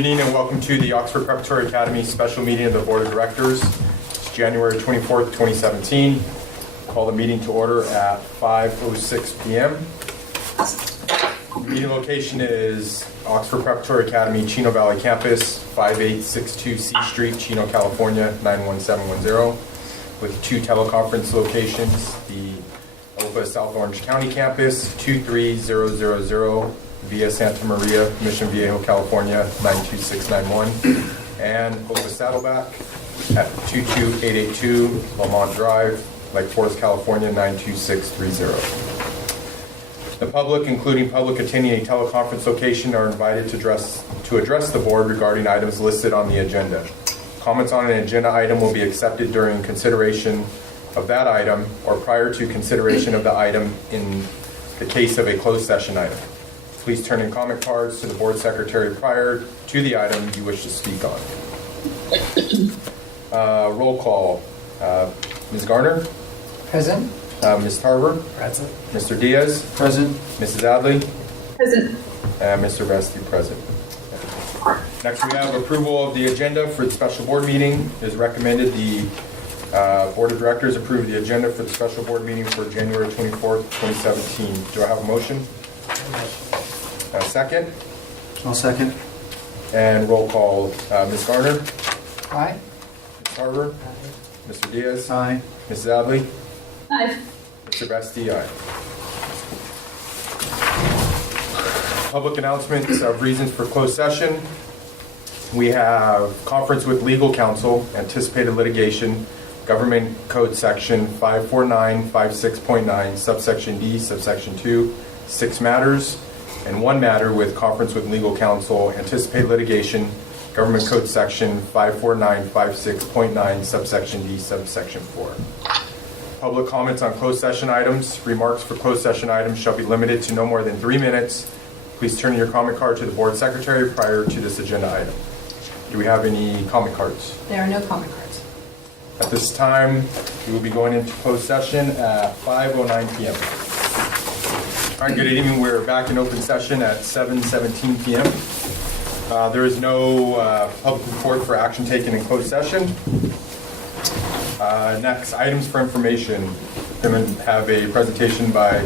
Good evening and welcome to the Oxford Preparatory Academy special meeting of the Board of Directors. It's January 24th, 2017. Call the meeting to order at 5:06 p.m. The meeting location is Oxford Preparatory Academy, Chino Valley Campus, 5862 C Street, Chino, California, 91710, with two teleconference locations. The OPA South Orange County Campus, 23000 via Santa Maria, Mission Viejo, California, 92691, and OPA Saddleback at 22882 Lamont Drive, Lake Forest, California, 92630. The public, including public attending a teleconference location, are invited to address the board regarding items listed on the agenda. Comments on an agenda item will be accepted during consideration of that item or prior to consideration of the item in the case of a closed session item. Please turn in comment cards to the board secretary prior to the item you wish to speak on. Roll call. Ms. Garner? Present. Ms. Tarver? Present. Mr. Diaz? Present. Mrs. Adley? Present. And Mr. Vesti, present. Next, we have approval of the agenda for the special board meeting. It is recommended the Board of Directors approve the agenda for the special board meeting for January 24th, 2017. Do I have a motion? A second? I'll second. And roll call. Ms. Garner? Aye. Ms. Tarver? Mr. Diaz? Aye. Mrs. Adley? Aye. Mr. Vesti, aye. Public announcements of reasons for closed session. We have conference with legal counsel, anticipated litigation, Government Code Section 54956.9, subsection D, subsection 2, 6 matters, and 1 matter with conference with legal counsel, anticipated litigation, Government Code Section 54956.9, subsection D, subsection 4. Public comments on closed session items. Remarks for closed session items shall be limited to no more than 3 minutes. Please turn your comment card to the board secretary prior to this agenda item. Do we have any comment cards? There are no comment cards. At this time, we will be going into closed session at 5:09 p.m. All right, good evening. We're back in open session at 7:17 p.m. There is no public report for action taken in closed session. Next, items for information. We're going to have a presentation by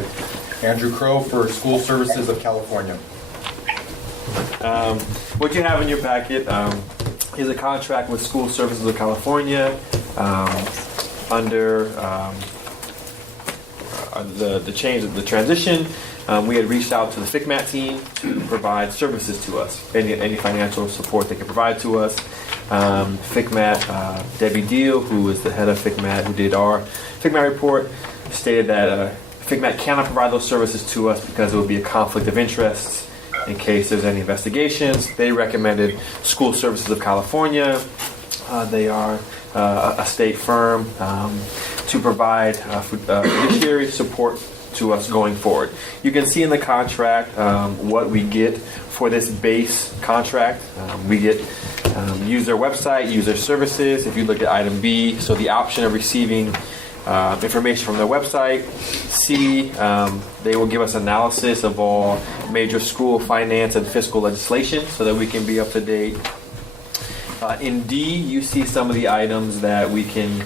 Andrew Crow for School Services of California. What you have in your packet is a contract with School Services of California under the change of the transition. We had reached out to the FCMAT team to provide services to us, any financial support they can provide to us. FCMAT, Debbie Deal, who is the head of FCMAT, who did our FCMAT report, stated that FCMAT cannot provide those services to us because it would be a conflict of interest in case there's any investigations. They recommended School Services of California. They are a state firm to provide fiduciary support to us going forward. You can see in the contract what we get for this base contract. We get use their website, use their services. If you look at item B, so the option of receiving information from their website. C, they will give us analysis of all major school finance and fiscal legislation so that we can be up to date. In D, you see some of the items that we can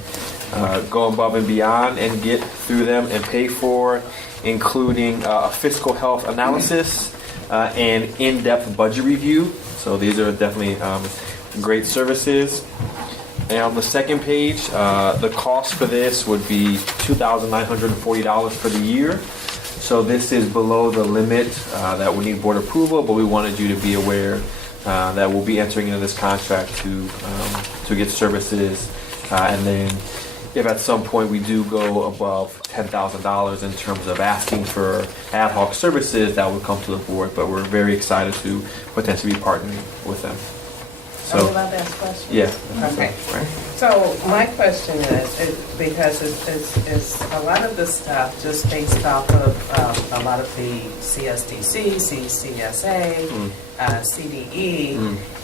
go above and beyond and get through them and pay for, including a fiscal health analysis and in-depth budget review. So these are definitely great services. And on the second page, the cost for this would be $2,940 for the year. So this is below the limit that we need board approval, but we wanted you to be aware that we'll be entering into this contract to get services. And then if at some point we do go above $10,000 in terms of asking for ad hoc services, that would come to the board. But we're very excited to potentially be partnering with them. Are you allowed to ask questions? Yeah. Okay. Right. So my question is because it's a lot of the stuff just based off of a lot of the CSDC, CCSA, CDE.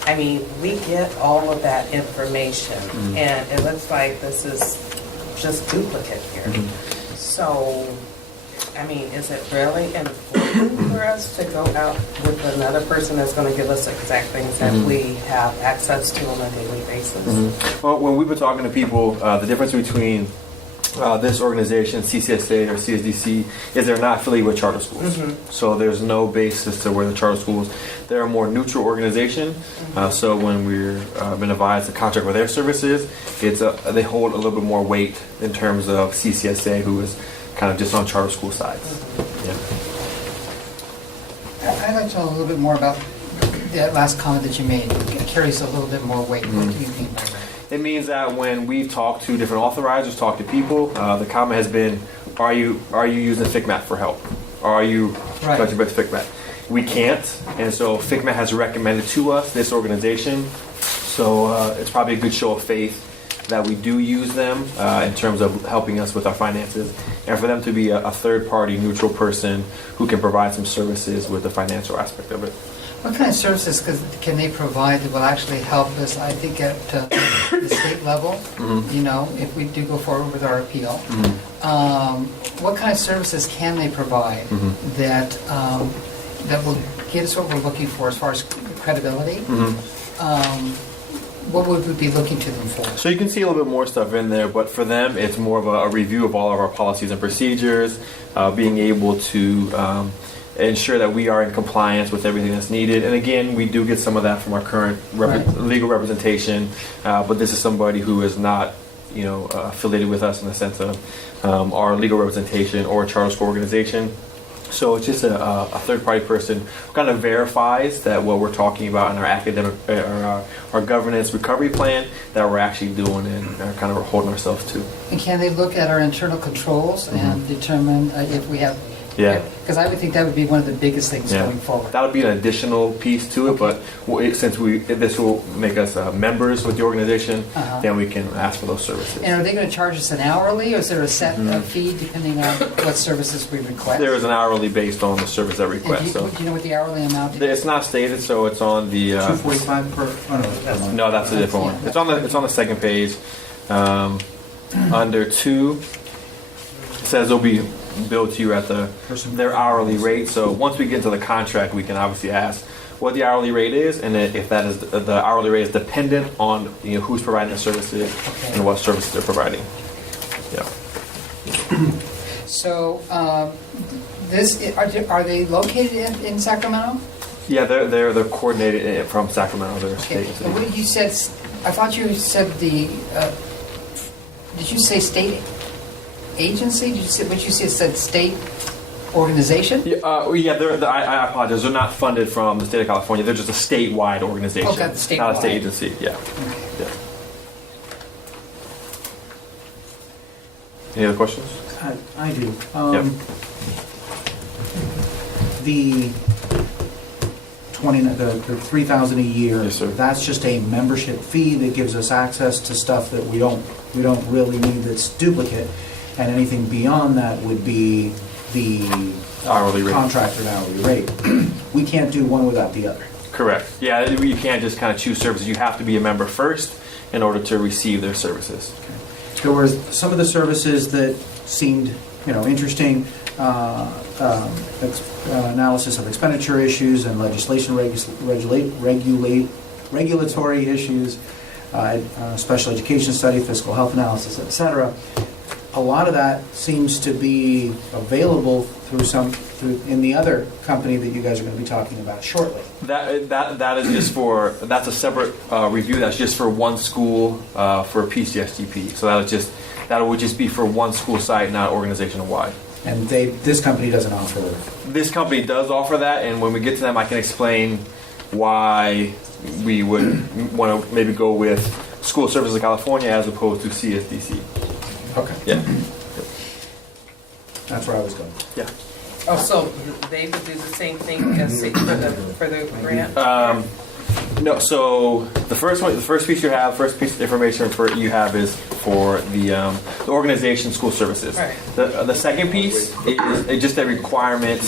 I mean, we get all of that information, and it looks like this is just duplicate here. So, I mean, is it really important training for us to go out with another person that's going to give us exact things that we have access to on a daily basis? Well, when we've been talking to people, the difference between this organization, CCSA or CSDC, is they're not affiliated with charter schools. So there's no basis to where the charter schools. They're a more neutral organization. So when we're been advised to contract with their services, it's they hold a little bit more weight in terms of CCSA, who is kind of just on charter school sides. Yeah. I'd like to know a little bit more about that last comment that you made. It carries a little bit more weight. What do you mean by that? It means that when we've talked to different authorizers, talked to people, the comment has been, are you using FICMAT for help? Are you touching with FICMAT? We can't, and so FICMAT has recommended to us this organization. So it's probably a good show of faith that we do use them in terms of helping us with our finances, and for them to be a third-party neutral person who can provide some services with the financial aspect of it. What kind of services can they provide that will actually help us, I think, at the state level, you know, if we do go forward with our appeal? What kind of services can they provide that that will get us what we're looking for as far as credibility? What would we be looking to them for? So you can see a little bit more stuff in there, but for them, it's more of a review of all of our policies and procedures, being able to ensure that we are in compliance with everything that's needed. And again, we do get some of that from our current legal representation, but this is somebody who is not, you know, affiliated with us in the sense of our legal representation or a charter school organization. So it's just a third-party person who kind of verifies that what we're talking about in our academic, our governance recovery plan, that we're actually doing and are kind of holding ourselves to. And can they look at our internal controls and determine if we have... Yeah. Because I would think that would be one of the biggest things going forward. That'll be an additional piece to it, but since this will make us members with the organization, then we can ask for those services. And are they going to charge us an hourly, or is there a set fee depending on what services we request? There is an hourly based on the service that request. Do you know what the hourly amount is? It's not stated, so it's on the... $245 per... Oh, no, that's a different one. It's on the second page. Under 2, it says it'll be billed to you at their hourly rate. So once we get into the contract, we can obviously ask what the hourly rate is, and then if that is the hourly rate is dependent on, you know, who's providing the services and what services they're providing. Yeah. So are they located in Sacramento? Yeah, they're coordinated from Sacramento. They're state. And what did you said? I thought you said the. Did you say state agency? Did you say what you said? State organization? Yeah. I apologize. They're not funded from the state of California. They're just a statewide organization. Okay, statewide. Not a state agency. Yeah. Yeah. Any other questions? I do. Yep. The $3,000 a year. Yes, sir. That's just a membership fee that gives us access to stuff that we don't really need that's duplicate, and anything beyond that would be the Hourly rate. contracted hourly rate. We can't do one without the other. Correct. Yeah, you can't just kind of choose services. You have to be a member first in order to receive their services. There were some of the services that seemed, interesting. Analysis of expenditure issues and legislation regulatory issues, special education study, fiscal health analysis, etc. A lot of that seems to be available through in the other company that you guys are going to be talking about shortly. That is just that's a separate review. That's just for one school for PCSGP. So that would just be for one school site, not organizational wide. And this company doesn't offer. This company does offer that, and when we get to them, I can explain why we would want to maybe go with School Services of California as opposed to CSDC. Okay. Yeah. That's where I was going. Yeah. Oh, so they would do the same thing as for the grant? No. So the first piece of information you have is for the organization School Services. Right. The second piece is just a requirement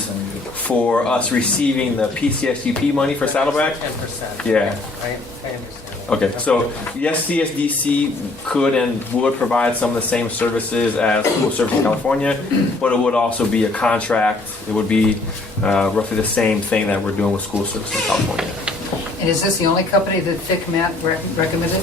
for us receiving the PCSGP money for Saddleback. 10%. Yeah. I understand. Okay, so yes, CSDC could and would provide some of the same services as School Service in California, but it would also be a contract. It would be roughly the same thing that we're doing with School Service in California. And is this the only company that FICMAT recommended?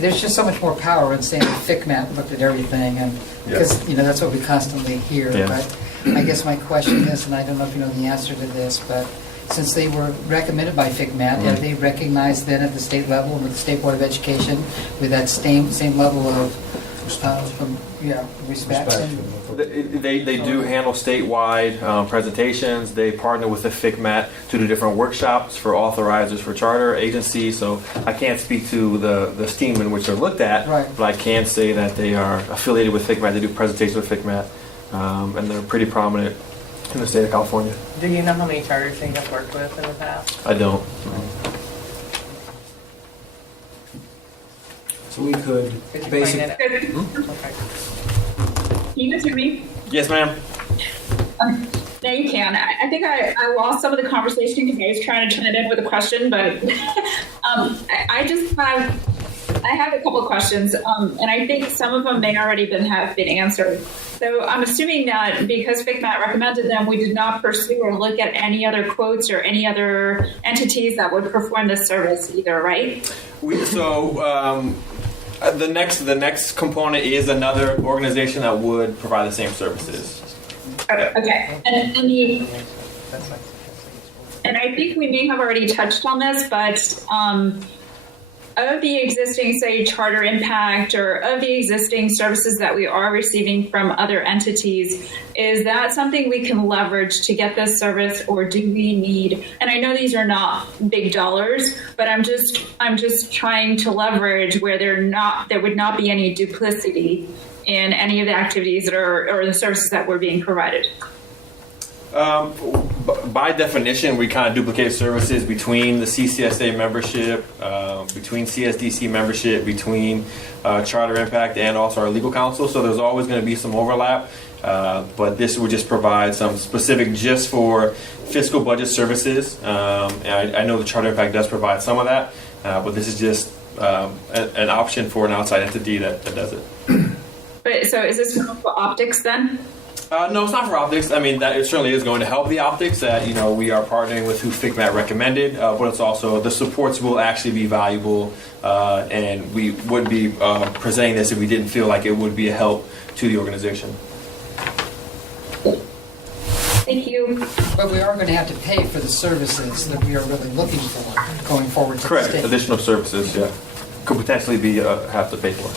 There's just so much more power in saying that FICMAT looked at everything, and because that's what we constantly hear. Yeah. But I guess my question is, and I don't know if you know the answer to this, but since they were recommended by FICMAT, are they recognized then at the state level with the State Board of Education with that same level of respect? They do handle statewide presentations. They partner with the FICMAT to do different workshops for authorizers for charter agencies. So I can't speak to the scheme in which they're looked at, right, but I can say that they are affiliated with FICMAT. They do presentations with FICMAT, and they're pretty prominent in the state of California. Do you know how many charters they have worked with in the past? I don't. So we could Could you basically. find it? Good. Okay. Can you guys hear me? Yes, ma'am. No, you can. I think I lost some of the conversation because I was trying to chime in with a question, but I have a couple of questions, and I think some of them may already have been answered. So I'm assuming that because FICMAT recommended them, we did not pursue or look at any other quotes or any other entities that would perform this service either, right? The next component is another organization that would provide the same services. Okay. And I think we may have already touched on this, but of the existing, say, charter impact or of the existing services that we are receiving from other entities, is that something we can leverage to get this service, or do we need, and I know these are not big dollars, but I'm just trying to leverage where there would not be any duplicity in any of the activities that or the services that were being provided. By definition, we kind of duplicate services between the CCSA membership, between CSDC membership, between Charter Impact, and also our legal counsel. So there's always going to be some overlap, but this would just provide some specific just for fiscal budget services. And I know the Charter Impact does provide some of that, but this is just an option for an outside entity that does it. But so is this more for optics then? No, it's not for optics. I mean, that it certainly is going to help the optics. We are partnering with who FICMAT recommended, but it's also the supports will actually be valuable, and we would be presenting this if we didn't feel like it would be a help to the organization. Thank you. But we are going to have to pay for the services that we are really looking for going forward to Correct. the state. Additional services, yeah, could potentially be have to pay for.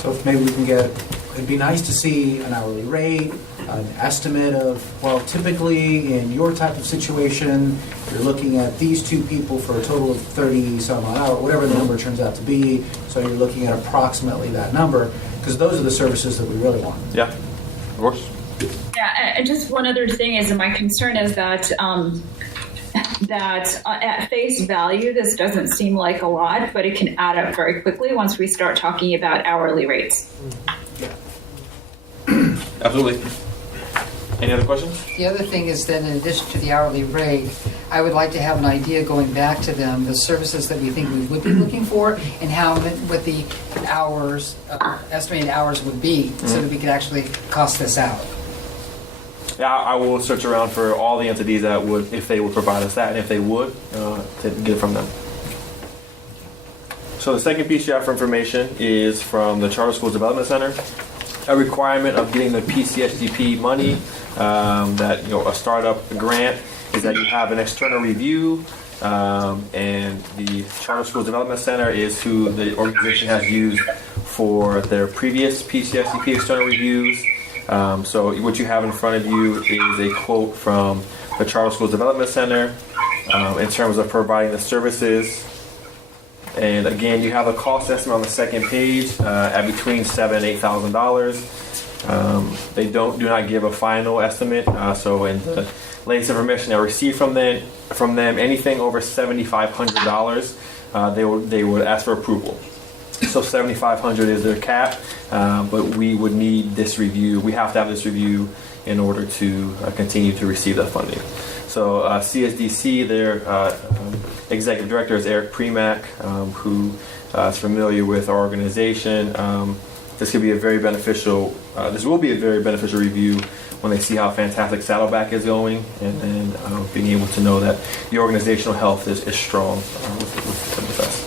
So if maybe we can get, it'd be nice to see an hourly rate, an estimate of, well, typically in your type of situation, you're looking at these two people for a total of 30 some odd hour, whatever the number turns out to be. So you're looking at approximately that number, because those are the services that we really want. Yeah, of course. Yeah, and just one other thing is, and my concern is that at face value, this doesn't seem like a lot, but it can add up very quickly once we start talking about hourly rates. Absolutely. Any other questions? The other thing is that in addition to the hourly rate, I would like to have an idea going back to them, the services that we think we would be looking for and what the hours, estimated hours would be, so that we could actually cost this out. Yeah, I will search around for all the entities that would, if they would provide us that, and if they would, to get it from them. So the second piece you have for information is from the Charter Schools Development Center. A requirement of getting the PCSGP money, that a startup grant, is that you have an external review, and the Charter Schools Development Center is who the organization has used for their previous PCSGP external reviews. So what you have in front of you is a quote from the Charter Schools Development Center in terms of providing the services. And again, you have a cost estimate on the second page at between $7,000 and $8,000. They do not give a final estimate. So in the latest information I received from them, anything over $7,500, they would ask for approval. So 7,500 is their cap, but we would need this review. We have to have this review in order to continue to receive that funding. So CSDC, their executive director is Eric Premack, who is familiar with our organization. This could be a very beneficial. This will be a very beneficial review when they see how fantastic Saddleback is going, and then being able to know that the organizational health is strong with us.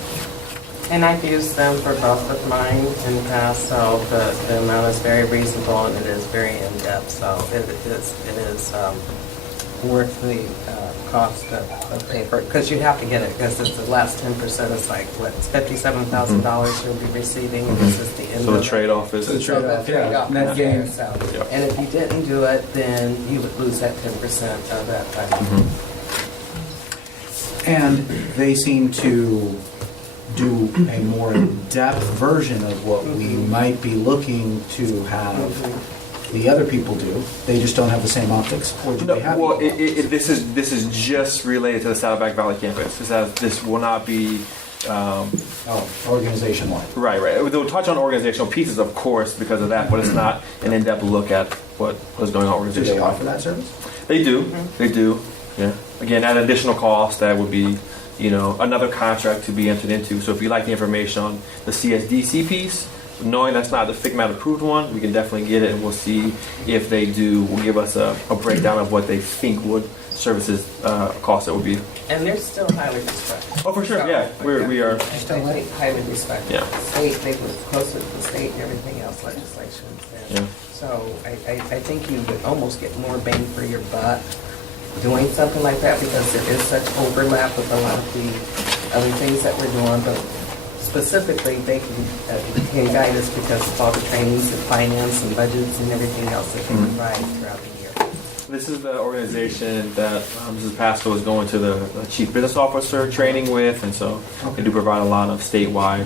And I've used them for both of mine in the past, so the amount is very reasonable and it is very in-depth, so it is worth the cost of paper, because you have to get it, because it's the last 10% is like, what, it's $57,000 you'll be receiving, and this is the end So of the it. trade-off is The trade-off, yeah, net gain. So, Yep. and if you didn't do it, then you would lose that 10% of that funding. And they seem to do a more in-depth version of what we might be looking to have the other people do. They just don't have the same optics, or do No, they have? well, the optics? this is just related to the Saddleback Valley campus. This will not be Organization-wide. right. They'll touch on organizational pieces, of course, because of that, but it's not an in-depth look at what was going on Do they organizationally. offer that service? They do. They do. Yeah. Again, at additional cost, that would be, another contract to be entered into. So if you like the information on the CSDC piece, knowing that's not the FICMAT approved one, we can definitely get it, and we'll see if they do. Will give us a breakdown of what they think would services cost that would be. And they're still highly respected. Oh, for sure. Yeah, we are. Still highly respected. Yeah. State, they were closer to the state and everything else, legislation. Yeah. So I think you would almost get more bang for your buck doing something like that, because there is such overlap with a lot of the other things that we're doing, but specifically they can guide us because of all the trainings and finance and budgets and everything else that they provide throughout the year. This is the organization that Mrs. Pasco was going to the Chief Business Officer training with, and so they do provide a lot of statewide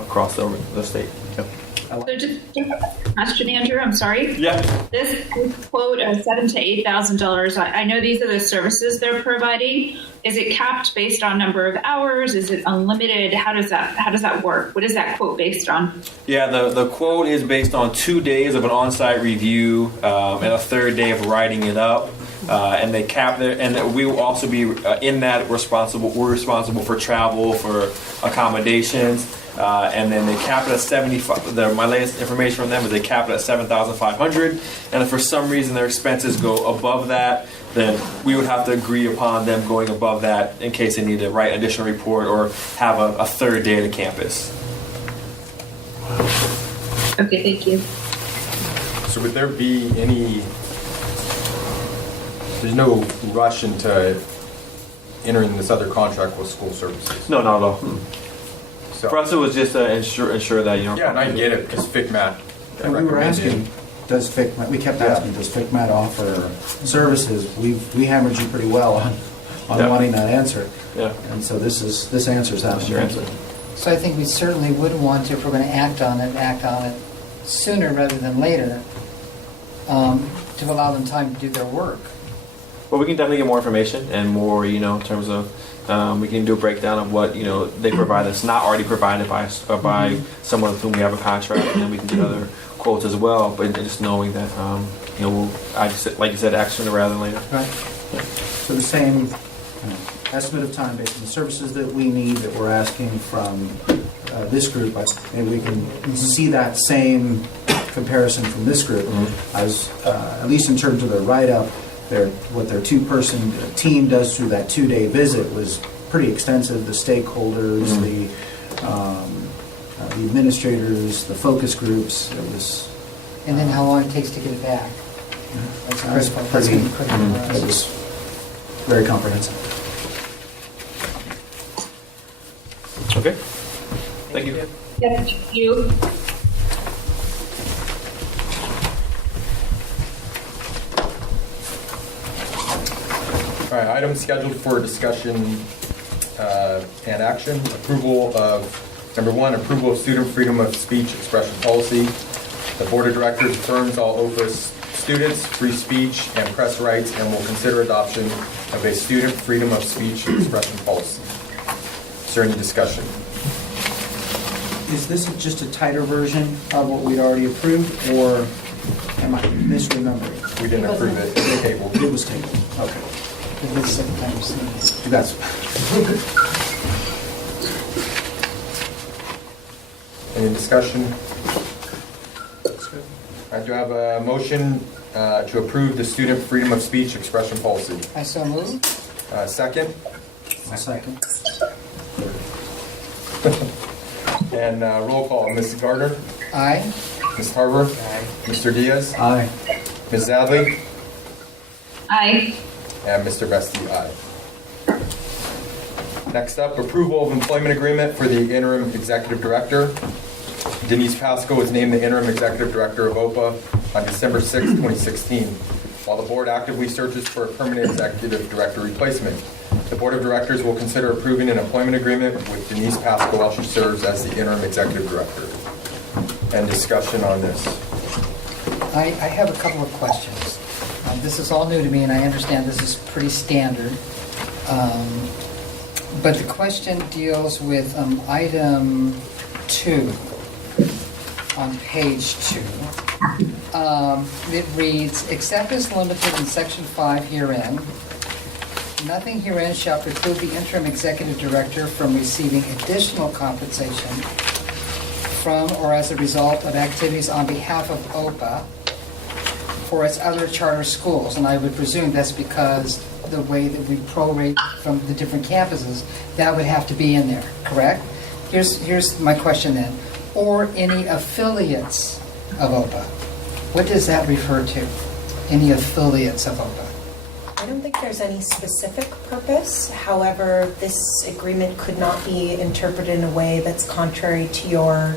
across the state. Yep. So just a question, Andrew, I'm sorry. Yeah. This quote of $7,000 to $8,000, I know these are the services they're providing. Is it capped based on number of hours? Is it unlimited? How does that work? What is that quote based on? Yeah, the quote is based on 2 days of an on-site review and a third day of writing it up. And they cap there, and we will also be in that responsible. We're responsible for travel, for accommodations, and then they cap it at 75. My latest information from them is they cap it at 7,500. And if for some reason their expenses go above that, then we would have to agree upon them going above that in case they need to write an additional report or have a third day at the campus. Okay, thank you. So would there be any, there's no rush into entering this other contract with school services? No, not at all. So, For us, it was just to ensure that yeah, and I get it, because FICMAT And we were recommended. asking, does FICMAT, we kept asking, does FICMAT offer services? We hammered you pretty well on Yeah. wanting that answer. Yeah. And so this answers that. That's your answer. So I think we certainly would want to, if we're going to act on it sooner rather than later, to allow them time to do their work. Well, we can definitely get more information and more, in terms of we can do a breakdown of what they provide that's not already provided by someone with whom we have a contract, and then we can get other quotes as well. But just knowing that I just like you said, act sooner rather than later. Right. So the same estimate of time based on the services that we need that we're asking from this group, and we can see that same comparison from this group, as at least in terms of their write-up. What their two-person team does through that 2-day visit was pretty extensive. The stakeholders, the administrators, the focus groups. It was. And then how long it takes to get it back. That's critical. That's going to be critical for us. It was very comprehensive. Okay. Thank you. Yeah, thank you. All right, items scheduled for discussion and action. Approval of, number one, approval of student freedom of speech expression policy. The Board of Directors affirms all OFAS students' free speech and press rights and will consider adoption of a student freedom of speech expression policy. Is there any discussion? is this just a tighter version of what we'd already approved, or am I misremembering? We didn't approve it, it was tabled. It was tabled, okay. It is sometimes. That's, Any discussion? I do have a motion to approve the student freedom of speech expression policy. I so move. Second, I'll second. and roll call, Mrs. Gardner, Aye. Ms. Tarver, Mr. Diaz, Aye. Ms. Zadley, Aye. and Mr. Bestie, aye. Next up, approval of employment agreement for the interim executive director. Denise Pasco was named the interim executive director of OPA on December 6, 2016, while the board actively searches for a permanent executive director replacement. The board of directors will consider approving an employment agreement with Denise Pasco while she serves as the interim executive director. And discussion on this. I have a couple of questions. This is all new to me, and I understand this is pretty standard. But the question deals with item 2 on page 2. It reads, except as limited in section 5 herein, nothing herein shall preclude the interim executive director from receiving additional compensation from or as a result of activities on behalf of OPA for its other charter schools. And I would presume that's because the way that we prorate from the different campuses, that would have to be in there, correct? Here's my question then. Or any affiliates of OPA. What does that refer to? Any affiliates of OPA? I don't think there's any specific purpose. However, this agreement could not be interpreted in a way that's contrary to your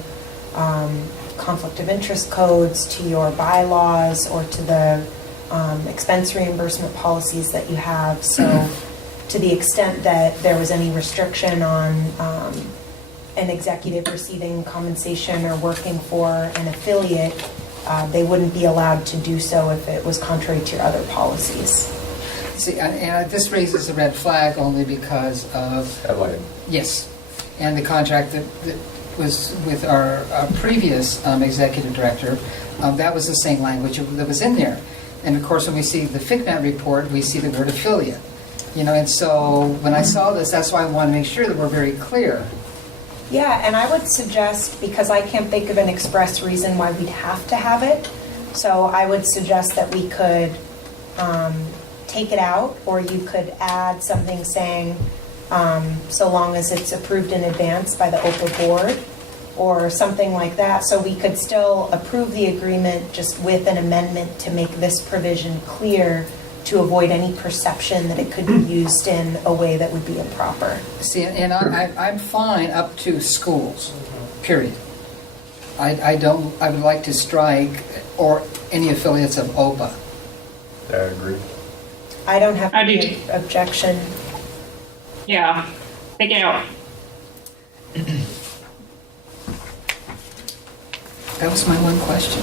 conflict of interest codes, to your bylaws, or to the expense reimbursement policies that you have. So to the extent that there was any restriction on an executive receiving compensation or working for an affiliate, they wouldn't be allowed to do so if it was contrary to your other policies. See, and this raises a red flag only because of... Headline. Yes, and the contract that was with our previous executive director, that was the same language that was in there. And of course, when we see the FICMAT report, we see the word affiliate. And so when I saw this, that's why I want to make sure that we're very clear. Yeah, and I would suggest, because I can't think of an express reason why we'd have to have it, so I would suggest that we could take it out, or you could add something saying, so long as it's approved in advance by the OPA board, or something like that, so we could still approve the agreement just with an amendment to make this provision clear, to avoid any perception that it could be used in a way that would be improper. See, and I'm fine up to schools, period. I would like to strike or any affiliates of OPA. I agree. I don't have I do any objection. Yeah. Take it out. That was my one question.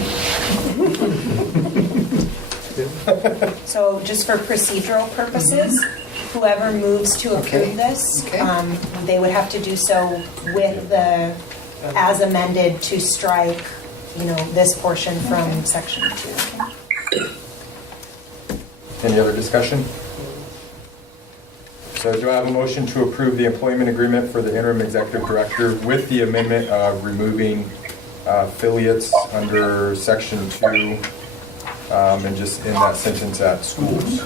So just for procedural purposes, whoever moves to approve Okay. this, Okay. they would have to do so with the, as amended, to strike, this portion from section 2. Any other discussion? So do I have a motion to approve the employment agreement for the interim executive director with the amendment of removing affiliates under section 2 and just in that sentence at schools?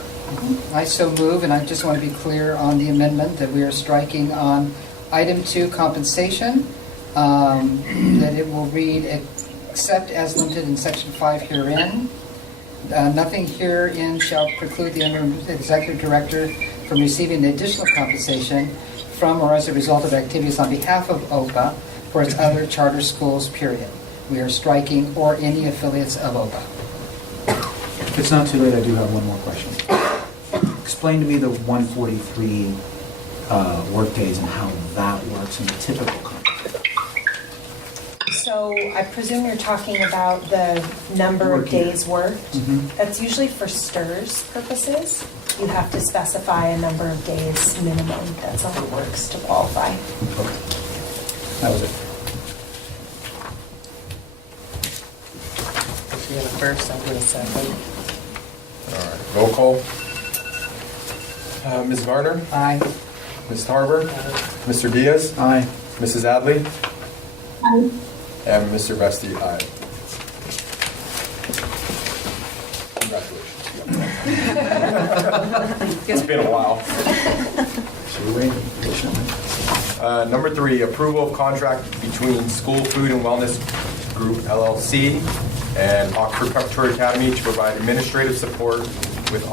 I so move, and I just want to be clear on the amendment that we are striking on item 2, compensation, that it will read, except as limited in section 5 herein. Nothing herein shall preclude the interim executive director from receiving additional compensation from or as a result of activities on behalf of OPA for its other charter schools, period. We are striking or any affiliates of OPA. If it's not too late, I do have one more question. Explain to me the 143 workdays and how that works in a typical contract. So I presume you're talking about the number of days worked. That's usually for STRS purposes. You have to specify a number of days minimum that someone works to qualify. Okay. That was it. in a first, I'm in a second. All right, roll call. Ms. Garner, Aye. Ms. Tarver, Mr. Diaz, Aye. Mrs. Adley, Aye. and Mr. Vesti, aye. Congratulations. It's been a while. So we're waiting patiently. Number 3, approval of contract between School Food and Wellness Group LLC and Oxford Preparatory Academy to provide administrative support with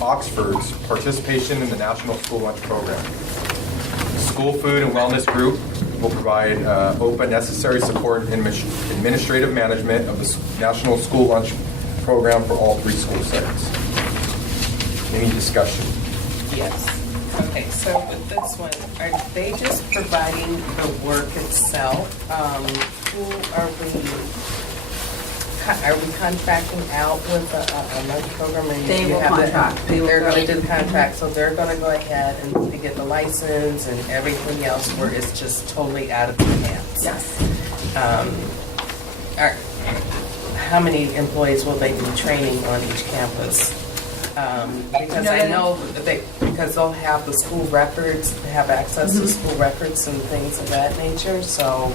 Oxford's participation in the National School Lunch Program. School Food and Wellness Group will provide OPA necessary support and administrative management of the National School Lunch Program for all 3 school settings. Any discussion? Yes. Okay, so with this one, are they just providing the work itself? Who are we contracting out with a lunch program? And They you will have to- contract. They're going to do the contract, so they're going to go ahead and to get the license and everything else where it's just totally out of their hands. Yes. How many employees will they be training on each campus? Because No, I they- know because they'll have the school records, have access to school records and things of that nature, so.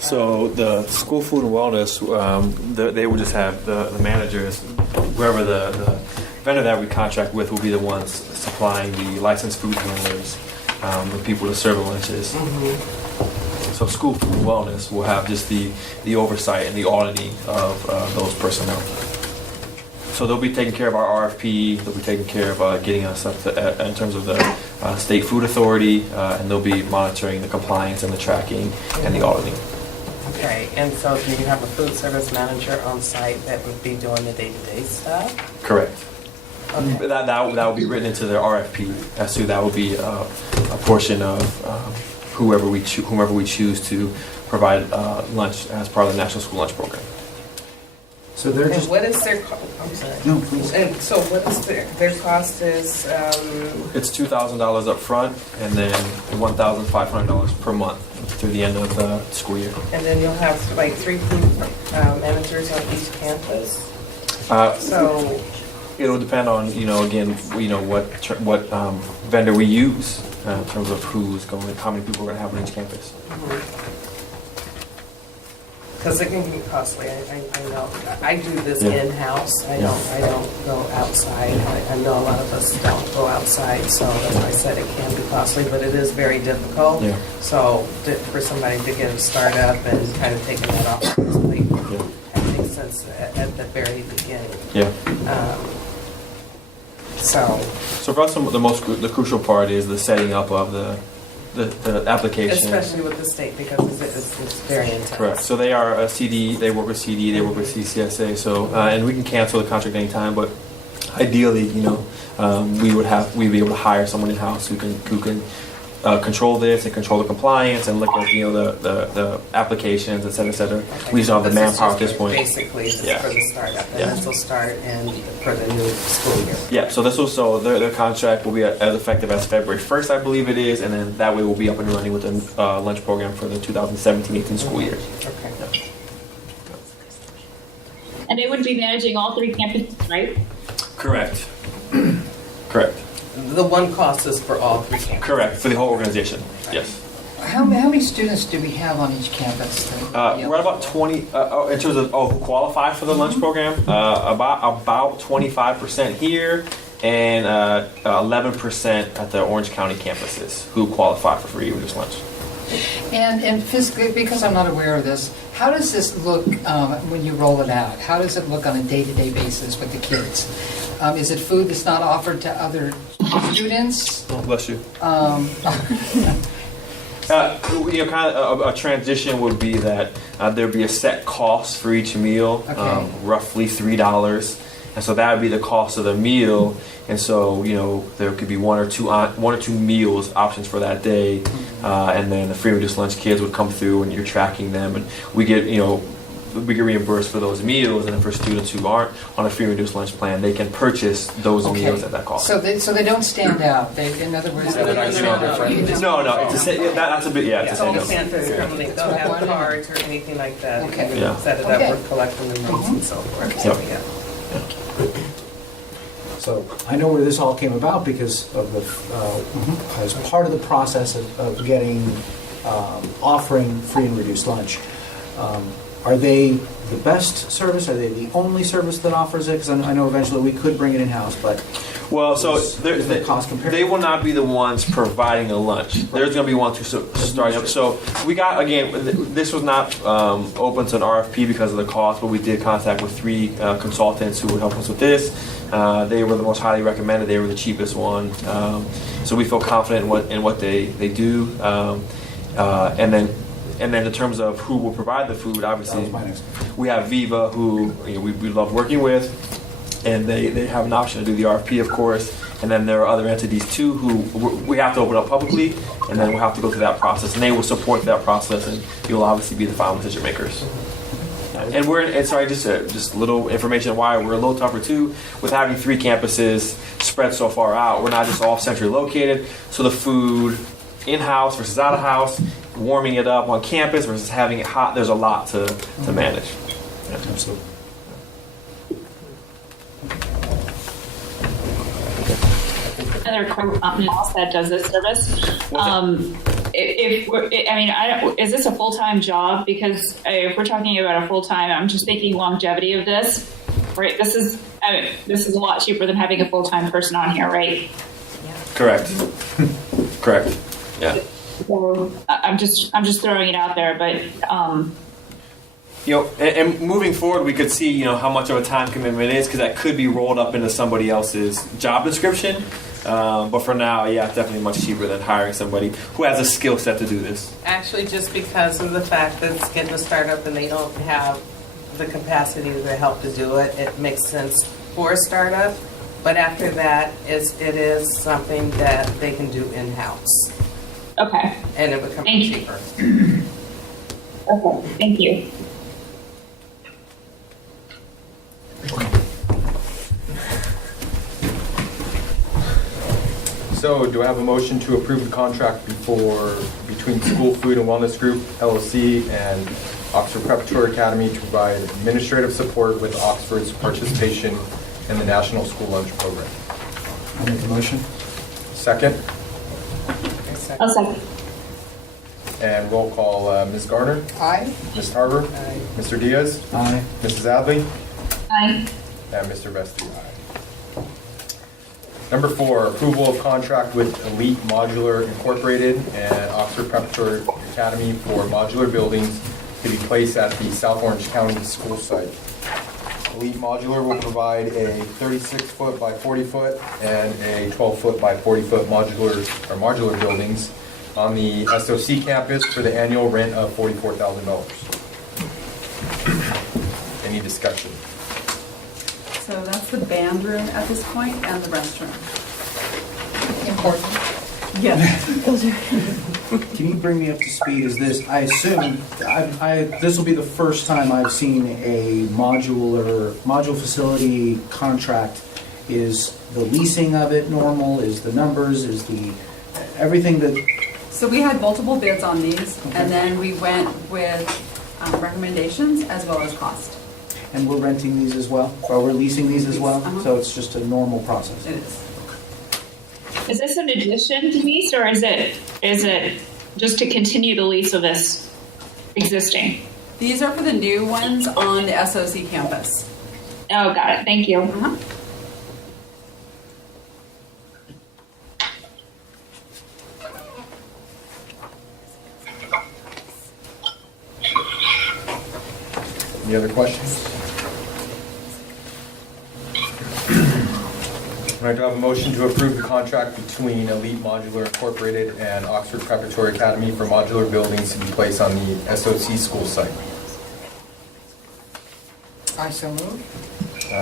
So the school food and wellness, they will just have the managers, whoever the vendor that we contract with will be the ones supplying the licensed food handlers, the people to serve the lunches. So school food and wellness will have just the oversight and the auditing of those personnel. So they'll be taking care of our RFP, they'll be taking care of getting us up to, in terms of the state food authority, and they'll be monitoring the compliance and the tracking and the auditing. Okay, and so do you have a food service manager on site that would be doing the day-to-day stuff? Correct. Okay. That will be written into their RFP as to that will be a portion of whomever we choose to provide lunch as part of the National School Lunch Program. So they're And just, what is their, I'm sorry. no, please. And so what is their cost is, It's $2,000 up front and then $1,500 per month through the end of the school year. and then you'll have like 3 food managers on each campus? So, It'll depend on what vendor we use in terms of who's going, how many people we're going to have on each campus. because it can be costly, I know. I do this Yeah. in-house, I Yeah. don't go outside. I know a lot of us don't go outside, so that's why I said it can be costly, but it is very difficult. Yeah. So for somebody to get a startup and kind of taking that off their plate, Yeah. that makes sense at the very beginning. Yeah. So, So for us, the crucial part is the setting up of the application. especially with the state, because it's very intense. Correct. So they are a CD. They work with CD. They work with CCSA. So and we can cancel the contract anytime. But ideally, we'd be able to hire someone in house who can control this and control the compliance and look at the applications, et cetera, et cetera. Okay. We just don't have the This is manpower at just this point. Basically, this is Yeah. for the startup, and Yeah. this will start and for the new school year. Yeah. So their contract will be as effective as February 1st, I believe it is, and then that way we'll be up and running with the lunch program for the 2017-18 school year. Okay. And they would be managing all 3 campuses, right? Correct. Correct. The one cost is for all 3 campuses. Correct. For the whole organization. Yes. How many students do we have on each campus? We're at about 20 in terms of who qualify for the lunch program. About 25% here, and 11% at the Orange County campuses who qualify for free reduced lunch. And physically, because I'm not aware of this, how does this look when you roll it out? How does it look on a day-to-day basis with the kids? Is it food that's not offered to other students? Oh, bless you. Um, Kind of a transition would be that there'd be a set cost for each meal, Okay. roughly $3, and so that would be the cost of the meal. And so there could be one or two meals options for that day, and then the free reduced lunch kids would come through, and you're tracking them, and we get we get reimbursed for those meals, and then for students who aren't on a free and reduced lunch plan, they can purchase those Okay. meals at that cost. So they don't stand out. In other words, No, they no, don't no, stand out. No, it's a, that's a bit, yeah, it's a So single. they can't discriminate, don't have cards or anything like that. You Okay. can Yeah. set it Okay. up for collecting the notes and so forth. So, Yep. yeah. So I know where this all came about because of the, as part of the process of getting, offering free and reduced lunch. Are they the best service? Are they the only service that offers it? Because I know eventually we could bring it in-house, but Well, so Is the cost compared? they will not be the ones providing the lunch. There's going to be ones who starting up. So we got, again, this was not open to an RFP because of the cost, but we did contact with 3 consultants who would help us with this. They were the most highly recommended. They were the cheapest one. So we feel confident in what they do. And then in terms of who will provide the food, that obviously was my next. we have Viva, who we love working with, and they have an option to do the RFP, of course. And then there are other entities too who we have to open up publicly, and then we'll have to go through that process, and they will support that process, and you'll obviously be the final decision makers. And just little information why we're a little tougher too with having 3 campuses spread so far out. We're not just all centrally located, so the food in-house versus out-of-house, warming it up on campus versus having it hot, there's a lot to manage. Absolutely. Another company else that does this service. Is this a full-time job? Because if we're talking about a full-time, I'm just thinking longevity of this, right? This is a lot cheaper than having a full-time person on here, right? Correct. Correct. Yeah. So I'm just throwing it out there, but and moving forward, we could see how much of a time commitment it is, because that could be rolled up into somebody else's job description. But for now, yeah, it's definitely much cheaper than hiring somebody who has a skill set to do this. Actually, just because of the fact that it's getting a startup and they don't have the capacity to help to do it, it makes sense for a startup. But after that, it is something that they can do in-house. okay. And it becomes Thank you. cheaper. Okay, thank you. So do I have a motion to approve the contract between School Food and Wellness Group, LLC, and Oxford Preparatory Academy to provide administrative support with Oxford's participation in the National School Lunch Program? I'll make the motion. Second, I'll second. and roll call, Ms. Garner, Aye. Ms. Tarver, Aye. Mr. Diaz, Aye. Mrs. Adley, Aye. and Mr. Vesti, aye. Number 4, approval of contract with Elite Modular Incorporated and Oxford Preparatory Academy for modular buildings to be placed at the South Orange County school site. Elite Modular will provide a 36-foot by 40-foot and a 12-foot by 40-foot modular buildings on the SOC campus for the annual rent of $44,000. Any discussion? So that's the band room at this point and the restroom. Important. Yes. Can you bring me up to speed? Is this, I assume, this will be the first time I've seen a module facility contract. Is the leasing of it normal? Is the numbers, is the, everything that, So we had multiple bids on these, Okay. and then we went with recommendations as well as cost. and we're renting these as well? Or we're leasing these as well? Uh-huh. So it's just a normal process? It is. Is this an addition to lease, or is it just to continue the lease of this existing? These are for the new ones on the SOC campus. Oh, got it. Thank you. Uh-huh. Any other questions? I do have a motion to approve the contract between Elite Modular Incorporated and Oxford Preparatory Academy for modular buildings to be placed on the SOC school site. I so move.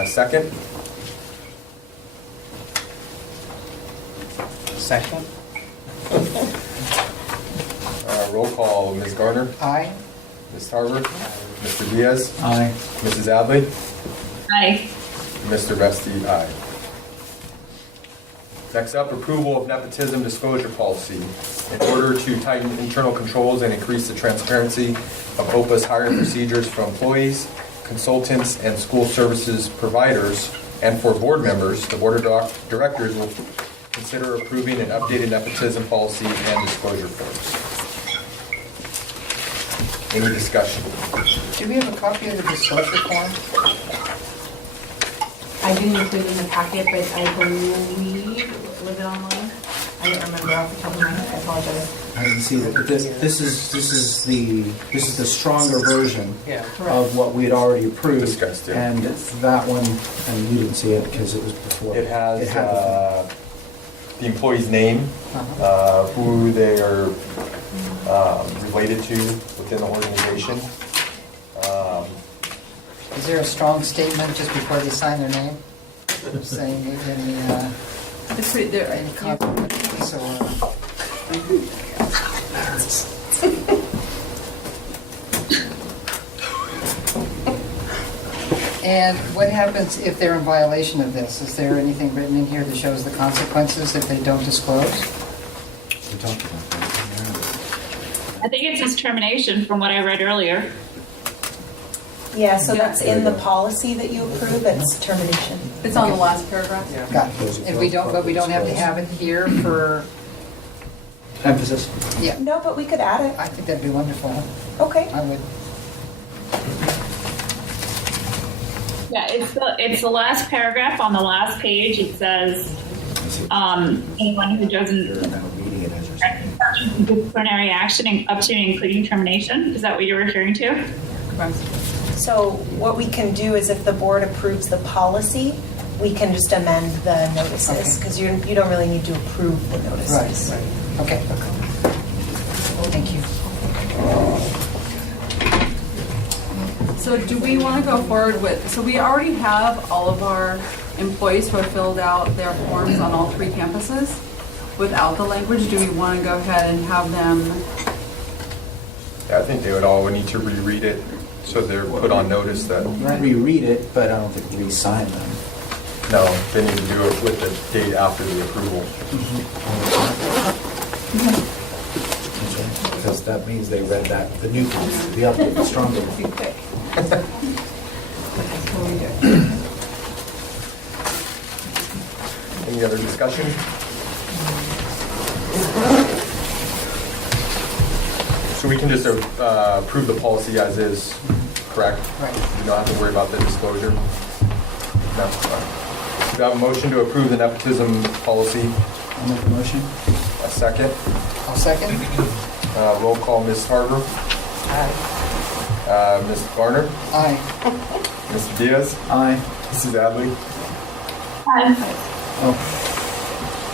Second, Second? roll call, Ms. Garner, Aye. Ms. Tarver? Mr. Diaz? Aye. Mrs. Adley? Aye. Mr. Vesti, aye. Next up, approval of nepotism disclosure policy. In order to tighten internal controls and increase the transparency of OPA's hiring procedures for employees, consultants, and school services providers, and for board members, the board of directors will consider approving an updated nepotism policy and disclosure forms. Any discussion? Do we have a copy of the disclosure form? I didn't include it in the packet, but I believe, was it online? I don't remember off the top of my head, I apologize. I didn't see that, but this is the stronger version Yeah. of what we had already approved. Discussed, yeah. And that one, and you didn't see it because it was before. It has had the the employee's name, who they are related to within the organization. Is there a strong statement just before they sign their name? Saying It's pretty, there, any conflicts or... And what happens if they're in violation of this? Is there anything written in here that shows the consequences if they don't disclose? We talked about that. I think it's just termination from what I read earlier. Yeah, so Yeah. that's in the policy that you approve, it's termination. it's on the last paragraph. Yeah. Got it. And we don't, but we don't have to have it here for, Emphasis. yeah, No, but we could add it. I think that'd be wonderful. Okay. I would, Yeah, it's the last paragraph on the last page. It says, anyone who doesn't Reading it as you're saying. disciplinary action up to and including termination. Is that what you're referring to? So what we can do is if the board approves the policy, we can just amend the notices, Okay. because you don't really need to approve the notices. right. Okay. Thank you. So do we want to go forward with, so we already have all of our employees who have filled out their forms on all 3 campuses without the language. Do we want to go ahead and have them, Yeah, I think they would all need to reread it, so they're put on notice that, Reread it, but I don't think re-sign them. no, they need to do it with the date after the approval. Because that means they read that, the new, the update, the stronger. Any other discussion? So we can just approve the policy as is, correct? Right. You don't have to worry about the disclosure? No. All right. Do you have a motion to approve the nepotism policy? I'll make a motion. A second? I'll second. Roll call, Ms. Harder? Ms. Garner? Aye. Mr. Diaz? Aye. Mrs. Adley? Oh,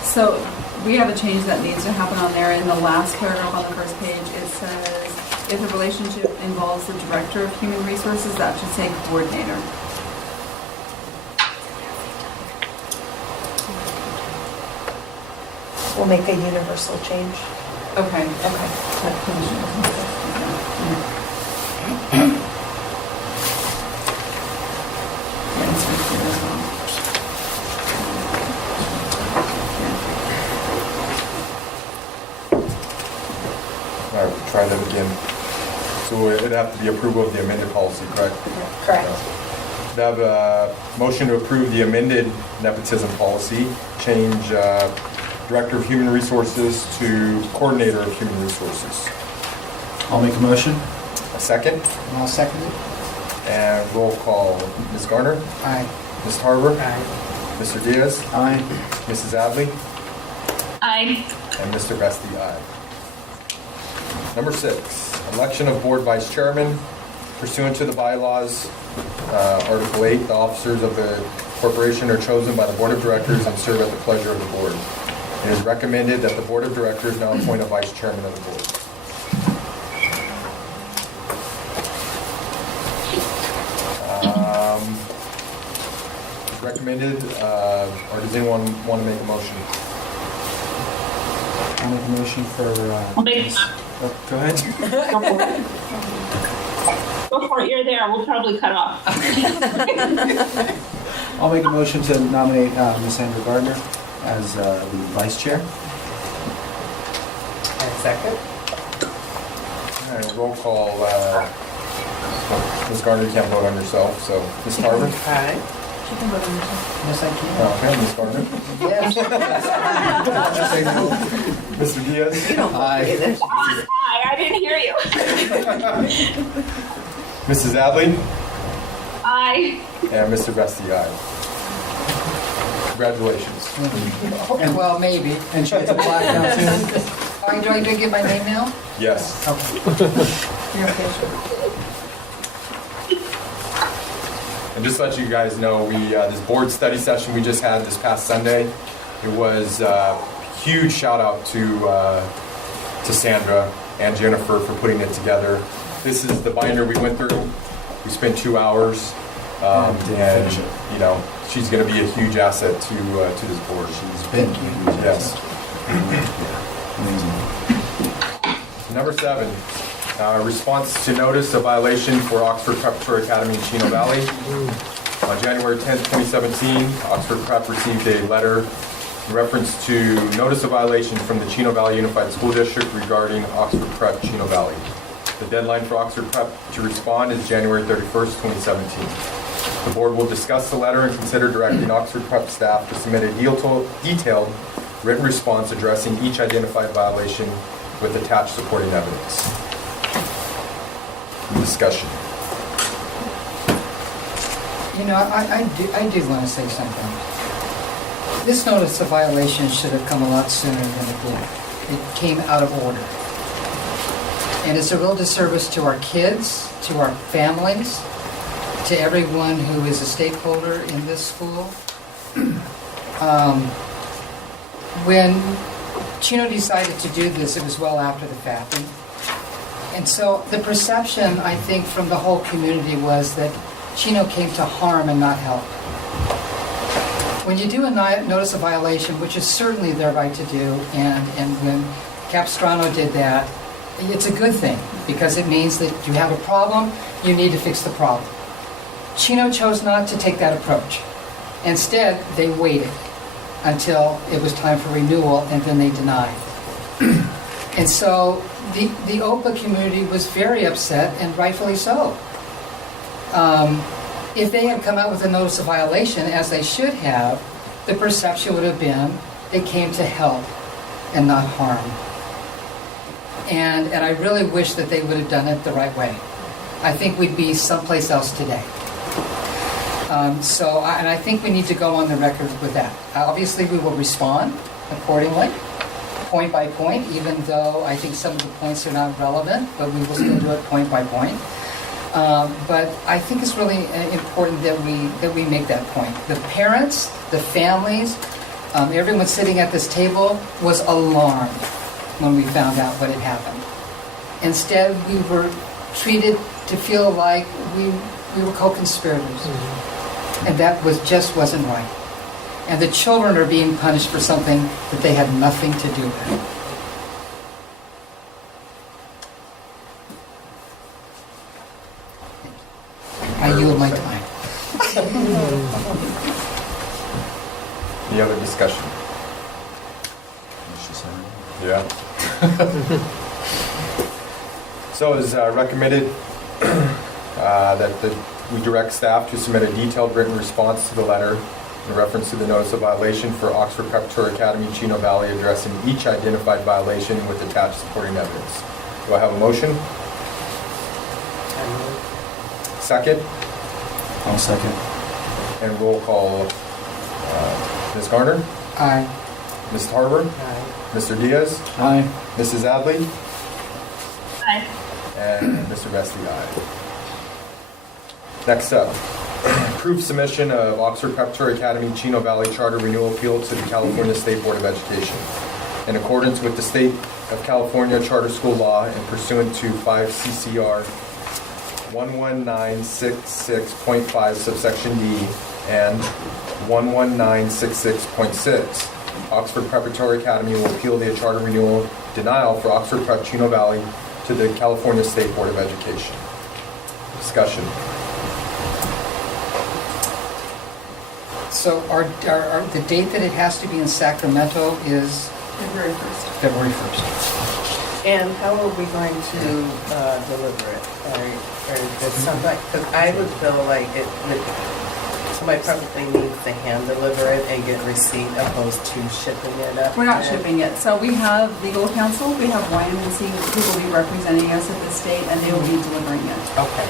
so we have a change that needs to happen on there. In the last paragraph on the first page, it says, if the relationship involves the director of human resources, that should say coordinator. We'll make a universal change. Okay. Okay. All right, try that again. So it'd have to be approval of the amended policy, correct? Correct. We have a motion to approve the amended nepotism policy, change Director of Human Resources to Coordinator of Human Resources. I'll make a motion. A second, And I'll second it. and roll call, Ms. Garner, Aye. Ms. Tarver, Aye. Mr. Diaz, Aye. Mrs. Adley, Aye. and Mr. Vesti, aye. Number 6, election of board vice chairman. Pursuant to the bylaws, Article 8, the officers of the corporation are chosen by the board of directors and serve at the pleasure of the board. It is recommended that the board of directors now appoint a vice chairman of the board. Recommended, or does anyone want to make a motion? I'll make a motion for, I'll make- oh, go ahead. before you're there, we'll probably cut off. I'll make a motion to nominate Ms. Sandra Gardner as the vice chair. And second? And roll call, Ms. Gardner, you can't vote on yourself, so Ms. Tarver? Aye. She can vote on herself. Yes, I can. Okay, Ms. Gardner? Yes. Mr. Diaz? Aye. Hi, I didn't hear you. Mrs. Adley? Aye. And Mr. Vesti, aye. Congratulations. Well, maybe. And she gets a plaque now too. All right, do I get my name now? Yes. Okay. You're official. And just to let you guys know, this board study session we just had this past Sunday, it was a huge shout out to Sandra and Jennifer for putting it together. This is the binder we went through. We spent 2 hours, and you know, she's going to be a huge asset to this board. She's been a huge Yes. Amazing. Number 7, response to notice of violation for Oxford Preparatory Academy in Chino Valley. On January 10th, 2017, Oxford Prep received a letter in reference to notice of violation from the Chino Valley Unified School District regarding Oxford Prep Chino Valley. The deadline for Oxford Prep to respond is January 31st, 2017. The board will discuss the letter and consider directing Oxford Prep staff to submit a detailed written response addressing each identified violation with attached supporting evidence. Discussion. You know, I do want to say something. This notice of violation should have come a lot sooner than it did. It came out of order. And it's a real disservice to our kids, to our families, to everyone who is a stakeholder in this school. When Chino decided to do this, it was well after the fact. And so the perception, I think, from the whole community was that Chino came to harm and not help. When you do a notice of violation, which is certainly their right to do, and when Capistrano did that, it's a good thing, because it means that you have a problem, you need to fix the problem. Chino chose not to take that approach. Instead, they waited until it was time for renewal, and then they denied. And so the OPA community was very upset, and rightfully so. If they had come out with a notice of violation, as they should have, the perception would have been they came to help and not harm. And I really wish that they would have done it the right way. I think we'd be someplace else today. And I think we need to go on the record with that. Obviously, we will respond accordingly, point by point, even though I think some of the points are not relevant, but we will still do it point by point. But I think it's really important that we make that point. The parents, the families, everyone sitting at this table was alarmed when we found out what had happened. Instead, we were treated to feel like we were co-conspirators. Mm-hmm. And that just wasn't right. And the children are being punished for something that they had nothing to do with. I yield my time. Any other discussion? Yeah. So it is recommended that we direct staff to submit a detailed written response to the letter in reference to the notice of violation for Oxford Preparatory Academy, Chino Valley, addressing each identified violation with attached supporting evidence. Do I have a motion? Second? I'll second. And roll call. Ms. Garner? Aye. Ms. Tarver? Aye. Mr. Diaz? Aye. Mrs. Adley? Aye. And Mr. Vesti, aye. Next up, approved submission of Oxford Preparatory Academy Chino Valley Charter Renewal Appeal to the California State Board of Education. In accordance with the State of California Charter School Law and pursuant to 5 CCR 11966.5 subsection D and 11966.6, Oxford Preparatory Academy will appeal the charter renewal denial for Oxford Prep Chino Valley to the California State Board of Education. Discussion. So the date that it has to be in Sacramento is February 1st. February 1st. And how are we going to deliver it? Or is something, because I would feel like it would, somebody probably needs to hand deliver it and get receipt opposed to shipping it up. We're not shipping it. So we have legal counsel, we have YMC who will be representing us at the state, and they will be delivering it. Okay.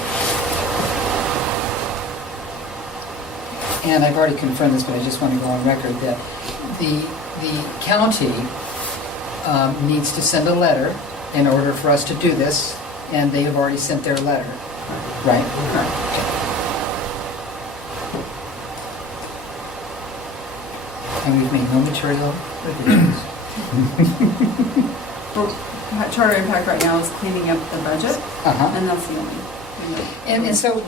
And I've already confirmed this, but I just want to go on record that the county needs to send a letter in order for us to do this, and they have already sent their letter, right? And we've made no material revisions. Charter Impact right now is cleaning up the budget, Uh-huh. and that's the only thing. And so,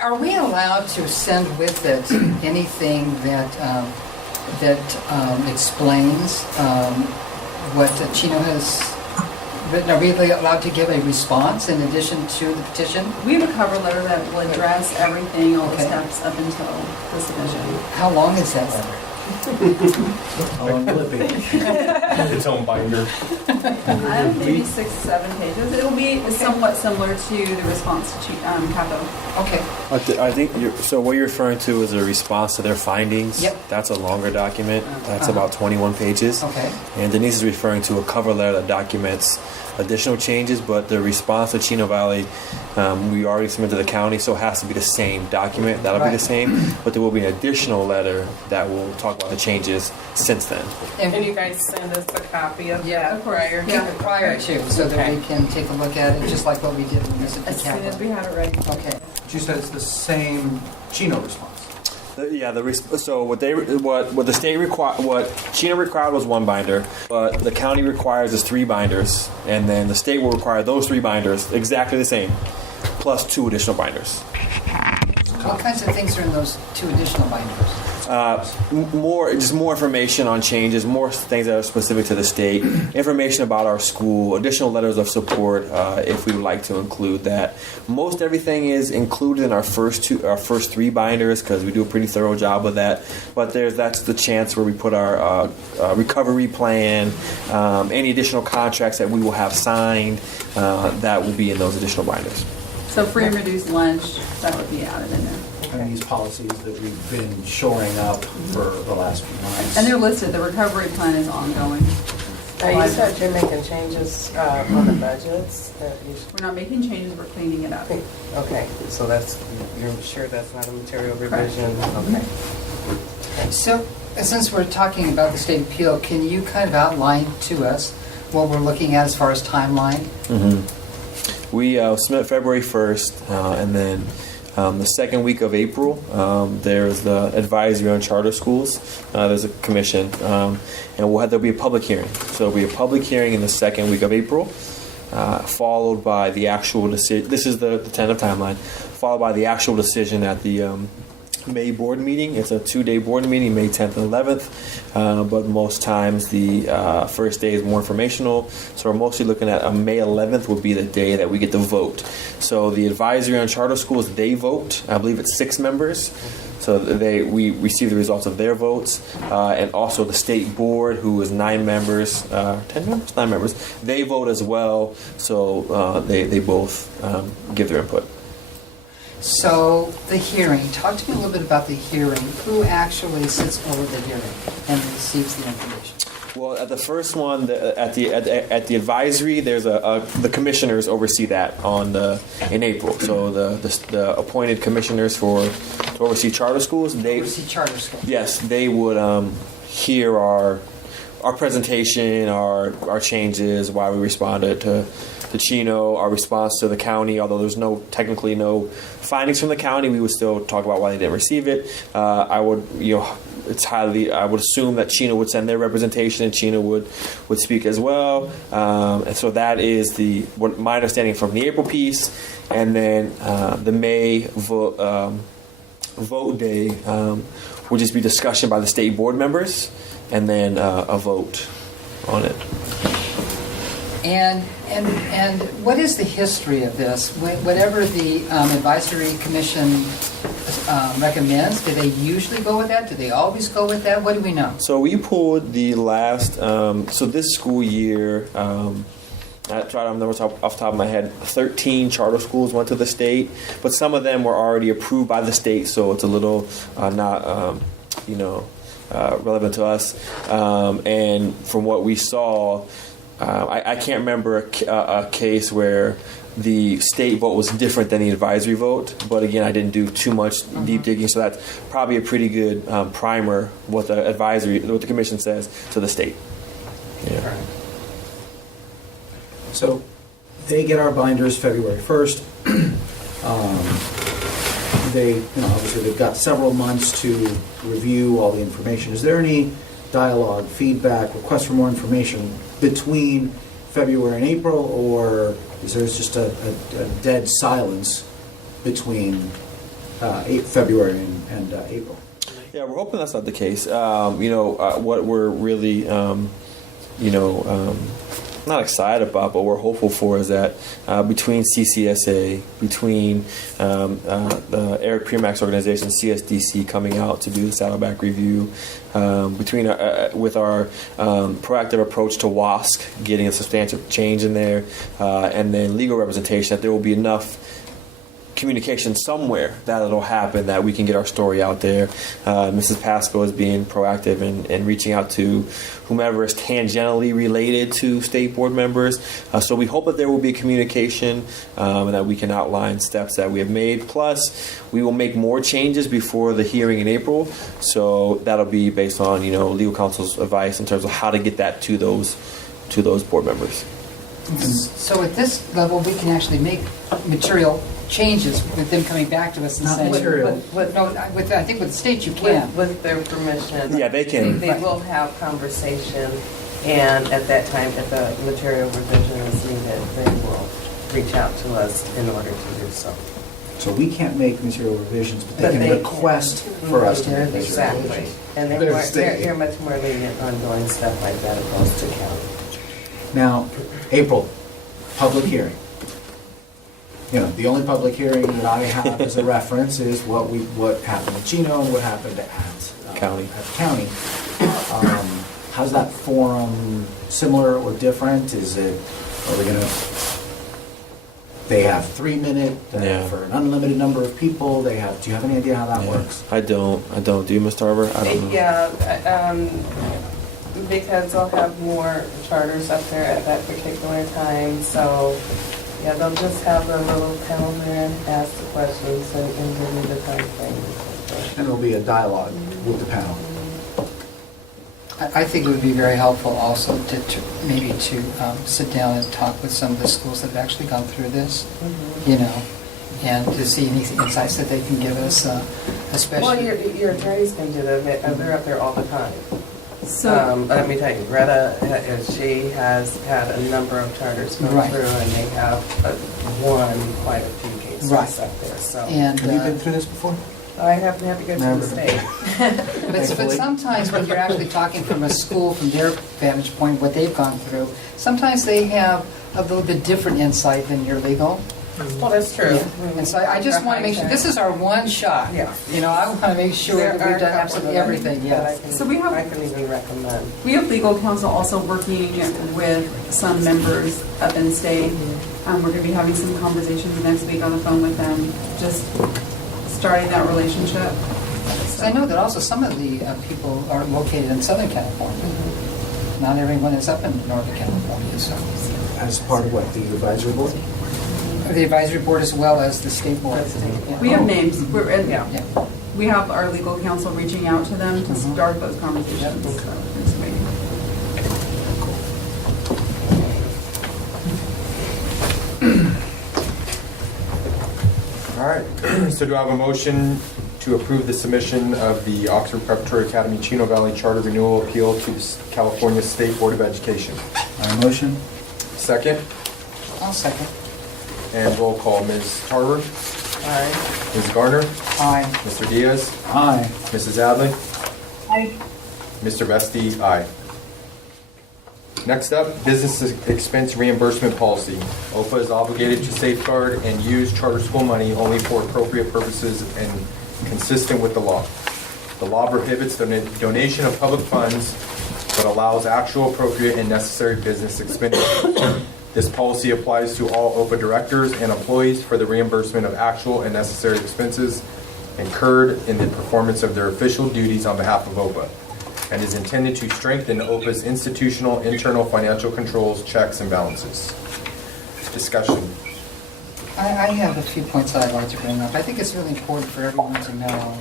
are we allowed to send with it anything that explains what Chino has written? Are we allowed to give a response in addition to the petition? We have a cover letter that will address everything, all the Okay. steps up until the submission. How long is that letter? How long will it be? Its own binder. Maybe 6-7 pages. It'll be somewhat similar to the response to Capo. Okay. I think so. What you're referring to is a response to their findings. Yep. That's a longer document. That's Uh-huh. about 21 pages. Okay. And Denise is referring to a cover letter that documents additional changes, but the response to Chino Valley, we already submitted to the county, so it has to be the same document. That'll be Right. the same, but there will be an additional letter that will talk about the changes since then. Can you guys send us a copy of Yeah. that prior? Prior to, so that Okay. we can take a look at it, just like what we did when we was at As the soon as we Capitol. have it ready. Okay. But you said it's the same Chino response. So what the state what Chino required was one binder, but the county requires is 3 binders, and then the state will require those 3 binders exactly the same, plus 2 additional binders. What kinds of things are in those 2 additional binders? More information on changes, more things that are specific to the state, information about our school, additional letters of support if we would like to include that. Most everything is included in our first 3 binders because we do a pretty thorough job of that. But that's the chance where we put our recovery plan, any additional contracts that we will have signed, that will be in those additional binders. So free and reduced lunch, that would be added in there. And these policies that we've been shoring up for the last few months. And they're listed. The recovery plan is ongoing. You said you're making changes on the budgets? That you We're not making changes, we're cleaning it up. Okay, so you're sure that's not a material revision? Okay. So, since we're talking about the state appeal, can you kind of outline to us what we're looking at as far as timeline? We submit February 1st, and then the second week of April, there's the advisory on charter schools. There's a commission, and there'll be a public hearing. So there'll be a public hearing in the second week of April, followed by the actual decision. This is the tentative timeline, followed by the actual decision at the May board meeting. It's a 2-day board meeting, May 10th and 11th, but most times the first day is more informational. So we're mostly looking at May 11th would be the day that we get to vote. So the advisory on charter schools, they vote. I believe it's 6 members. So we receive the results of their votes, and also the state board, who is 9 members, 10 members, 9 members. They vote as well. So they both give their input. So, the hearing, talk to me a little bit about the hearing. Who actually sits over the hearing and receives the information? Well, at the first one, at the advisory, there's the commissioners oversee that in April. So the appointed commissioners to oversee charter schools, Oversee charter school. yes, they would hear our presentation, our changes, why we responded to Chino, our response to the county. Although there's technically no findings from the county, we would still talk about why they didn't receive it. I would assume that Chino would send their representation, and Chino would speak as well. And so that is my understanding from the April piece, and then the May vote day would just be discussion by the state board members, and then a vote on it. And what is the history of this? Whatever the advisory commission recommends, do they usually go with that? Do they always go with that? What do we know? So we pulled the last, so this school year, I tried to remember off the top of my head, 13 charter schools went to the state, but some of them were already approved by the state, so it's a little not, relevant to us. And from what we saw, I can't remember a case where the state vote was different than the advisory vote, but again, I didn't do too much deep digging, so that's probably a pretty good primer what the commission says to the state. Yeah. So they get our binders February 1st. Obviously they've got several months to review all the information. Is there any dialogue, feedback, request for more information between February and April, or is there just a dead silence between February and April? Yeah, we're hoping that's not the case. What we're really, not excited about, but we're hopeful for is that between CCSA, between the Eric Premack's organization, CSDC, coming out to do the Saddleback review, with our proactive approach to WASC, getting a substantial change in there, and then legal representation, that there will be enough communication somewhere that it'll happen, that we can get our story out there. Mrs. Pasco is being proactive and reaching out to whomever is tangentially related to state board members. So we hope that there will be communication and that we can outline steps that we have made. Plus, we will make more changes before the hearing in April. So that'll be based on legal counsel's advice in terms of how to get that to those board members. So at this level, we can actually make material changes with them coming back to us and Not saying... material. I think with the state you can. With their permission. Yeah, they can. They will have conversation, and at that time, if the material revision is needed, they will reach out to us in order to do so. So we can't make material revisions, but But they they can request for us to make material Exactly. revisions. And they're much more lenient on doing stuff like that opposed to county. Now, April, public hearing. The only public hearing that I have as a reference is what happened at Chino and what happened at County. At the county. How's that forum similar or different? They have 3 minute for an unlimited number of people. Do you have any idea how that works? I don't. Do you, Ms. Tarver? I don't know. Yeah, because they'll have more charters up there at that particular time, so yeah, they'll just have a little panel there and ask the questions and give you the time frame. And there'll be a dialogue with the panel. I think it would be very helpful also to maybe sit down and talk with some of the schools that have actually gone through this, and to see any insights that they can give us, especially... Well, your attorneys can do that. They're up there all the time. So, Let me tell you, Greta, she has had a number of charters come Right. through, and they have won quite a few cases Right. up there. So And, Have you been through this before? I haven't had to go to Never. the state. but sometimes when you're actually talking from a school, from their vantage point, what they've gone through, sometimes they have a little bit different insight than your legal. Well, that's true. And so I just want to make sure, this is our one shot. Yeah. I want to make sure There that are we've a done couple absolutely that I- everything, that yes. So we have- I can even recommend. we have legal counsel also working with some members up in state. We're going to be having some conversations next week on the phone with them, just starting that relationship. So I know that also some of the people are located in Southern California. Not everyone is up in Northern California, so. As part of what, the advisory board? The advisory board as well as the state board. Yeah. We have names. Yeah. Yeah. We have our legal counsel reaching out to them to start those conversations. So it's waiting. All right, so do I have a motion to approve the submission of the Oxford Preparatory Academy Chino Valley Charter Renewal Appeal to the California State Board of Education? Motion? Second, I'll second. and roll call, Ms. Tarver, Aye. Ms. Garner, Aye. Mr. Diaz, Aye. Mrs. Adley, Aye. Mr. Vesti, aye. Next up, business expense reimbursement policy. OPA is obligated to safeguard and use charter school money only for appropriate purposes and consistent with the law. The law prohibits the donation of public funds, but allows actual, appropriate, and necessary business expenditure. This policy applies to all OPA directors and employees for the reimbursement of actual and necessary expenses incurred in the performance of their official duties on behalf of OPA, and is intended to strengthen OPA's institutional internal financial controls, checks, and balances. Discussion. I have a few points that I'd like to bring up. I think it's really important for everyone to know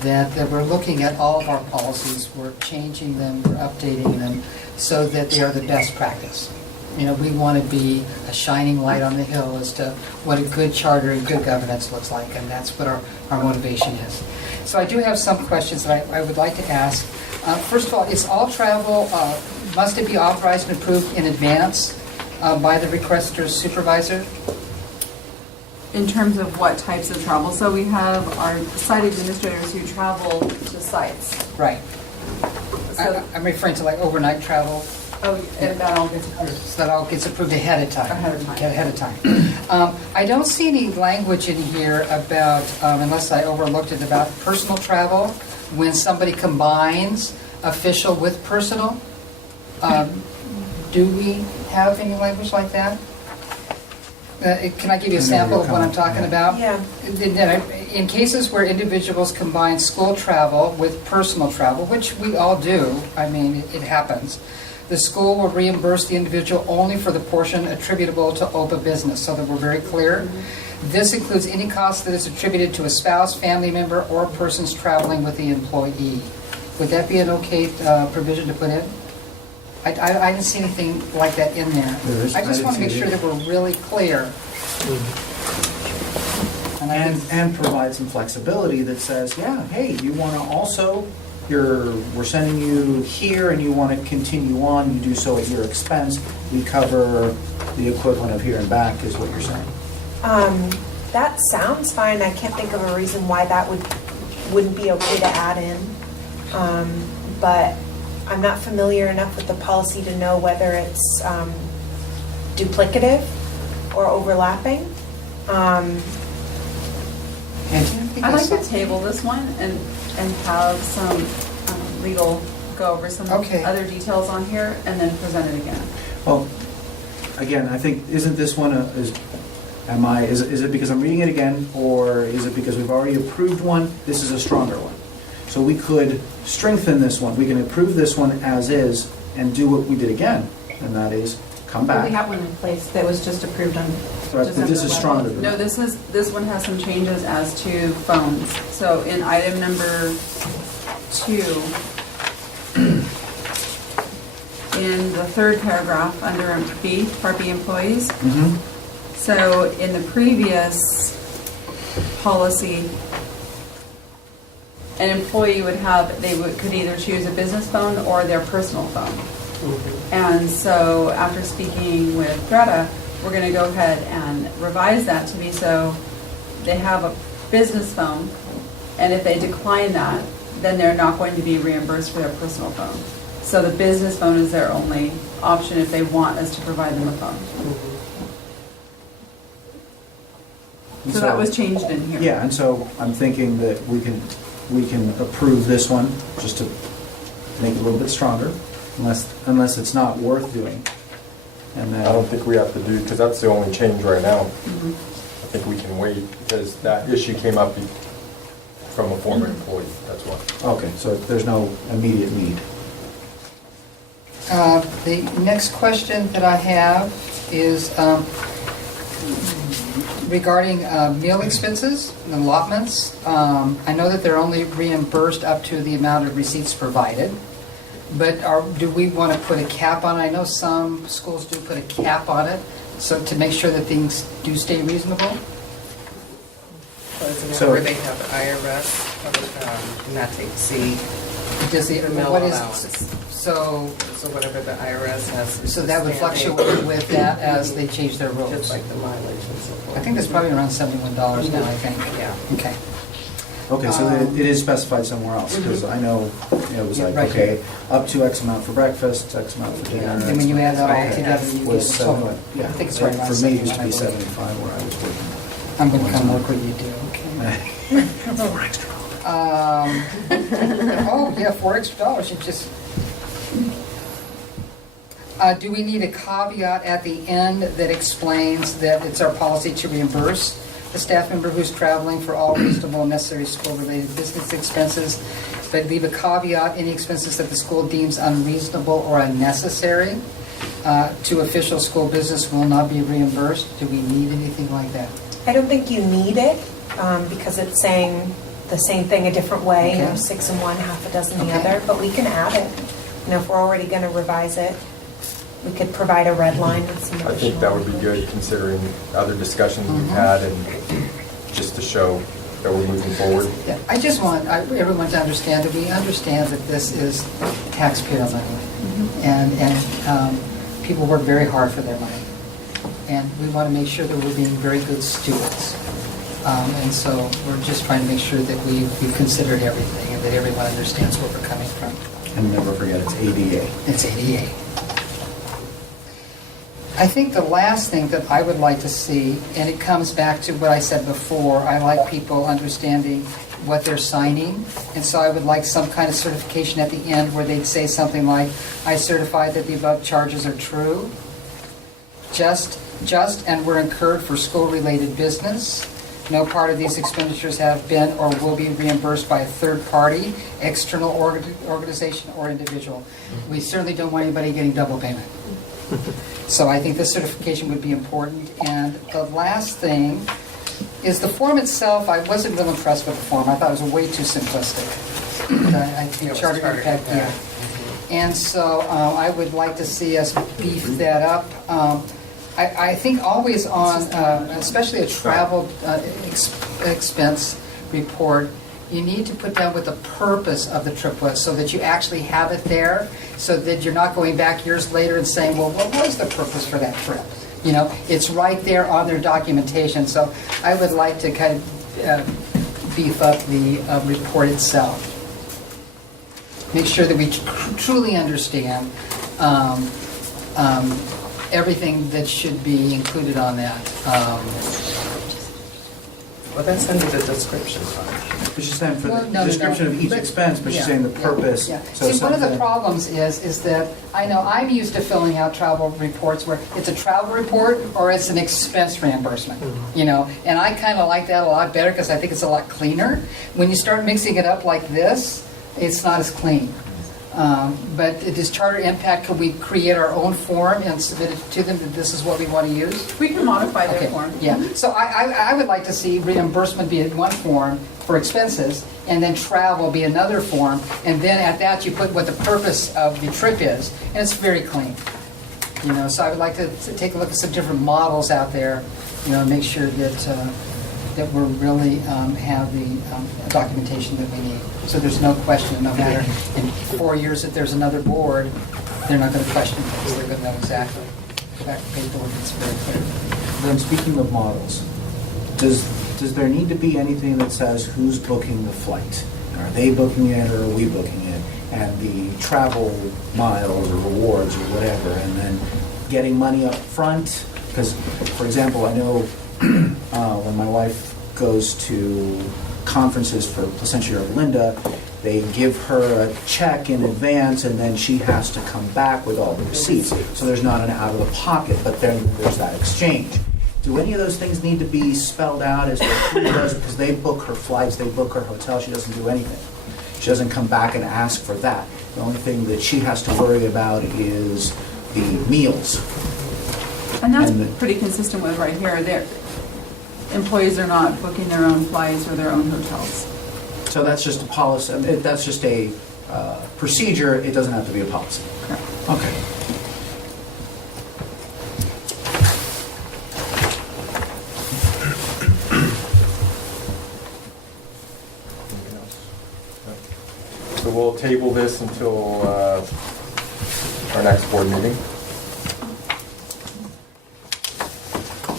that we're looking at all of our policies, we're changing them, we're updating them so that they are the best practice. You know, we want to be a shining light on the hill as to what a good charter and good governance looks like, and that's what our motivation is. So I do have some questions that I would like to ask. First of all, is all travel, must it be authorized and approved in advance by the requester's supervisor? In terms of what types of travel? So we have our site administrators who travel to sites. Right. So, I'm referring to like overnight travel. oh, and that all gets approved. So that all gets approved ahead of time. Ahead of time. Ahead of time. I don't see any language in here about, unless I overlooked it, about personal travel when somebody combines official with personal. Do we have any language like that? Can I give you a sample of what I'm talking about? Yeah. In cases where individuals combine school travel with personal travel, which we all do, I mean, it happens, the school will reimburse the individual only for the portion attributable to OPA business, so that we're very clear. This includes any cost that is attributed to a spouse, family member, or persons traveling with the employee. Would that be an okay provision to put in? I didn't see anything like that in there. I just want to make sure that we're really clear. And provide some flexibility that says, yeah, hey, you want to also, we're sending you here and you want to continue on, you do so at your expense. We cover the equivalent of here and back is what you're saying. That sounds fine. I can't think of a reason why that wouldn't be okay to add in. But I'm not familiar enough with the policy to know whether it's duplicative or overlapping. I'd like to table this one and have some legal go over some Okay. other details on here and then present it again. Well, again, I think, isn't this one, is it because I'm reading it again, or is it because we've already approved one? This is a stronger one. So we could strengthen this one. We can approve this one as is and do what we did again, and that is come We back. have one in place that was just approved on But this December is 11th. stronger than No, that. this one has some changes as to phones. So in item number 2, in the third paragraph under B, Part B employees. Mhm. So in the previous policy, an employee could either choose a business phone or their personal phone. And so after speaking with Greta, we're going to go ahead and revise that to be so they have a business phone, and if they decline that, then they're not going to be reimbursed for their personal phone. So the business phone is their only option if they want us to provide them a phone. And So that was changed in here. Yeah, and so I'm thinking that we can approve this one, just to make it a little bit stronger, unless it's not worth doing. And I don't then, think we have to do, because that's the only change right now. Mhm. I think we can wait, because that issue came up from a former employee, that's why. okay, so there's no immediate need. The next question that I have is regarding meal expenses and allotments. I know that they're only reimbursed up to the amount of receipts provided, but do we want to put a cap on it? I know some schools do put a cap on it, so to make sure that things do stay reasonable. Isn't So- that where they have the IRS, not to exceed Does the, the meal what is, allowance? so So whatever the IRS has. so that would standing, fluctuate with that as they change their rules? Just like the mileage and so forth. I think that's probably around $71 now, I think. Yeah. Okay. Okay, so it is specified somewhere else, because I know, it was like, Right. okay, up to X amount for breakfast, X amount for dinner. And when you add that all Okay. together, you get Was the total. seven, yeah. I think it's right around For me, it used to 71, be I believe. 75 where I was working. I'm going to come work with you too, okay? $4 extra. Oh, yeah, $4 extra, you just... Do we need a caveat at the end that explains that it's our policy to reimburse the staff member who's traveling for all reasonable and necessary school-related business expenses, but leave a caveat, any expenses that the school deems unreasonable or unnecessary to official school business will not be reimbursed? Do we need anything like that? I don't think you need it, because it's saying the same thing a different way, Okay. 6 in one, half a dozen the Okay. other, but we can add it. If we're already going to revise it, we could provide a red line with some additional. I think that would be good considering other discussions we've had and just to show that we're moving forward. Yeah, I just want everyone to understand that we understand that this is taxpayer money. And people work very hard for their money. And we want to make sure that we're being very good stewards. And so we're just trying to make sure that we've considered everything and that everyone understands where we're coming from. And never forget, it's ADA. It's 88. I think the last thing that I would like to see, and it comes back to what I said before, I like people understanding what they're signing, and so I would like some kind of certification at the end where they'd say something like, I certify that the above charges are true, just and were incurred for school-related business. No part of these expenditures have been or will be reimbursed by a third party, external organization, or individual. We certainly don't want anybody getting double payment. So I think this certification would be important. And the last thing is the form itself. I wasn't real impressed with the form. I thought it was way too simplistic. Charter impact, yeah. And so I would like to see us beef that up. I think always on, especially a travel expense report, you need to put down what the purpose of the trip was so that you actually have it there, so that you're not going back years later and saying, well, what was the purpose for that trip? It's right there on their documentation. So I would like to kind of beef up the report itself. Make sure that we truly understand everything that should be included on that. Well, that's under the description. But she's saying for No, the no, description no. of each But- expense, but she's yeah, saying the yeah, purpose. yeah. So See, one of the something- problems is that I know I'm used to filling out travel reports where it's a travel report or it's an expense reimbursement, and I kind of like that a lot better because I think it's a lot cleaner. When you start mixing it up like this, it's not as clean. But this charter impact, could we create our own form and submit it to them that this is what we want to use? We can modify their Okay, form. yeah. So I would like to see reimbursement be in one form for expenses, and then travel be another form, and then at that you put what the purpose of the trip is, and it's very clean. So I would like to take a look at some different models out there, and make sure that we really have the documentation that we need. So there's no question, no matter in 4 years if there's another board, they're not going to question this. They're going to know exactly. In fact, paperwork is very clear. Then speaking of models, does there need to be anything that says who's booking the flight? Are they booking it or are we booking it? And the travel miles or rewards or whatever, and then getting money up front? Because, for example, I know when my wife goes to conferences for Placentia or Linda, they give her a check in advance and then she has to come back with all the receipts. So there's not an out of the pocket, but then there's that exchange. Do any of those things need to be spelled out as to who does it? Because they book her flights, they book her hotel, she doesn't do anything. She doesn't come back and ask for that. The only thing that she has to worry about is the meals. And that's And the- pretty consistent with right here. Employees are not booking their own flights or their own hotels. So that's just a policy, that's just a procedure, it doesn't have to be a policy. Correct. Okay. Anything else? No. So we'll table this until our next board meeting.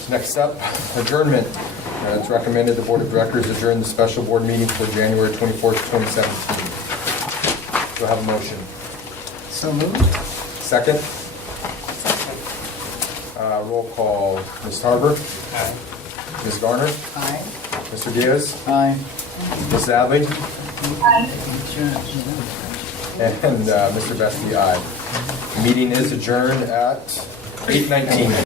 Next up, adjournment. It's recommended the Board of Directors adjourn the special board meeting for January 24th, 2017. Do I have a motion? So moved? Second? Roll call. Ms. Tarver? Aye. Ms. Garner? Aye. Mr. Diaz? Aye. Ms. Adley? Sure. And Mr. Vesti, aye. Meeting is adjourned at 8:19.